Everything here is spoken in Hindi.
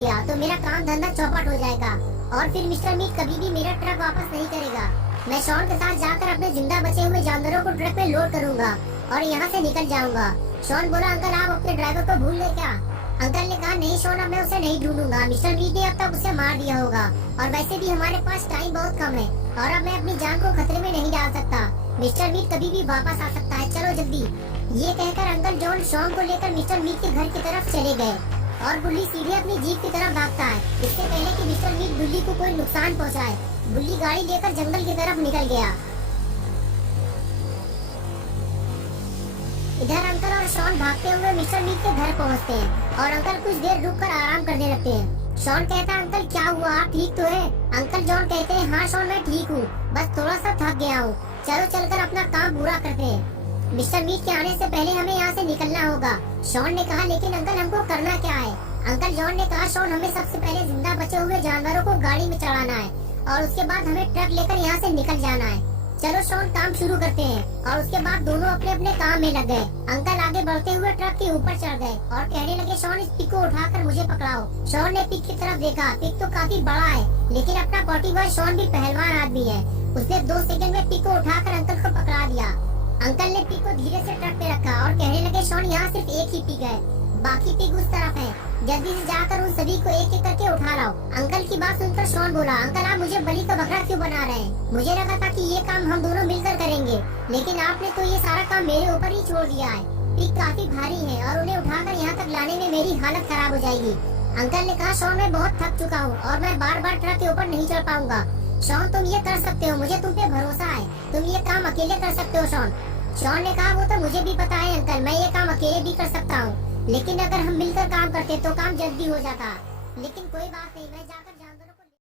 गया तो मेरा काम धंधा चौपट हो जाएगा और फिर मिस्टर मीट कभी भी मेरा ट्रक वापस नहीं करेगा। मैं शॉन के साथ जाकर अपने जिंदा बचे हुए जानवरों को ट्रक में लोड करूंगा और यहाँ से निकल जाऊंगा। शॉन बोला, अंकल आप अपने ड्राइवर को भूल गए क्या? अंकल ने कहा, नहीं शॉन, अब मैं उसे नहीं ढूंढूंगा। मिस्टर मीट ने अब तक उसे मार दिया होगा और वैसे भी हमारे पास टाइम बहुत कम है और अब मैं अपनी जान को खतरे में नहीं डाल सकता। मिस्टर मीट कभी भी वापस आ सकता है, चलो जल्दी। ये कहकर अंकल जॉन शॉन को लेकर मिस्टर मीट के घर की तरफ चले गए और बुल्ली सीधे अपनी जीप की तरफ भागता है इससे पहले कि मिस्टर मीट बुल्ली को कोई नुकसान पहुंचाए। बुल्ली गाड़ी लेकर जंगल की तरफ निकल गया। इधर अंकल और शॉन भागते हुए मिस्टर मीट के घर पहुंचते हैं और अंकल कुछ देर रुककर आराम करने लगते हैं। शॉन कहता है, अंकल क्या हुआ, आप ठीक तो है? अंकल जॉन कहते हैं, हाँ शॉन मैं ठीक हूँ, बस थोड़ा सा थक गया हूँ। चलो चलकर अपना काम पूरा करते हैं। मिस्टर मीट के आने से पहले हमें यहाँ से निकलना होगा। शॉन ने कहा, लेकिन अंकल हमको करना क्या है? अंकल जॉन ने कहा, शॉन हमें सबसे पहले जिंदा बचे हुए जानवरों को गाड़ी में चढ़ाना है और उसके बाद हमें ट्रक लेकर यहाँ से निकल जाना है। चलो शॉन काम शुरू करते हैं। और उसके बाद दोनों अपने अपने काम में लग गए। अंकल आगे बढ़ते हुए ट्रक के ऊपर चढ़ गए और कहने लगे, शॉन इस पिक को उठाकर मुझे पकड़ाओ। शॉन ने पिक की तरफ देखा, पिक तो काफी बड़ा है लेकिन अपना पॉटी बॉय शॉन भी पहलवान आदमी है। उसने 2 सेकंड में पिक को उठाकर अंकल को पकड़ा दिया। अंकल ने पिक को धीरे से ट्रक पे रखा और कहने लगे, शॉन यहाँ सिर्फ एक ही पिक है, बाकी पिक उस तरफ है, जल्दी से जाकर उन सभी को एक एक करके उठा लाओ। अंकल की बात सुनकर शॉन बोला, अंकल आप मुझे बलि का बकरा क्यों बना रहे हैं? मुझे लगा था कि ये काम हम दोनों मिलकर करेंगे लेकिन आपने तो ये सारा काम मेरे ऊपर ही छोड़ दिया है। पिक काफी भारी है और उन्हें उठाकर यहाँ तक लाने में मेरी हालत खराब हो जाएगी। अंकल ने कहा, शॉन मैं बहुत थक चुका हूँ और मैं बार बार ट्रक के ऊपर नहीं चढ़ पाऊंगा। शॉन तुम ये कर सकते हो, मुझे तुम पे भरोसा है, तुम ये काम अकेले कर सकते हो। शॉन ने कहा, वो तो मुझे भी पता है अंकल, मैं ये काम अकेले भी कर सकता हूँ लेकिन अगर हम मिलकर काम करते तो काम जल्दी हो जाता। लेकिन कोई बात नहीं, मैं जाकर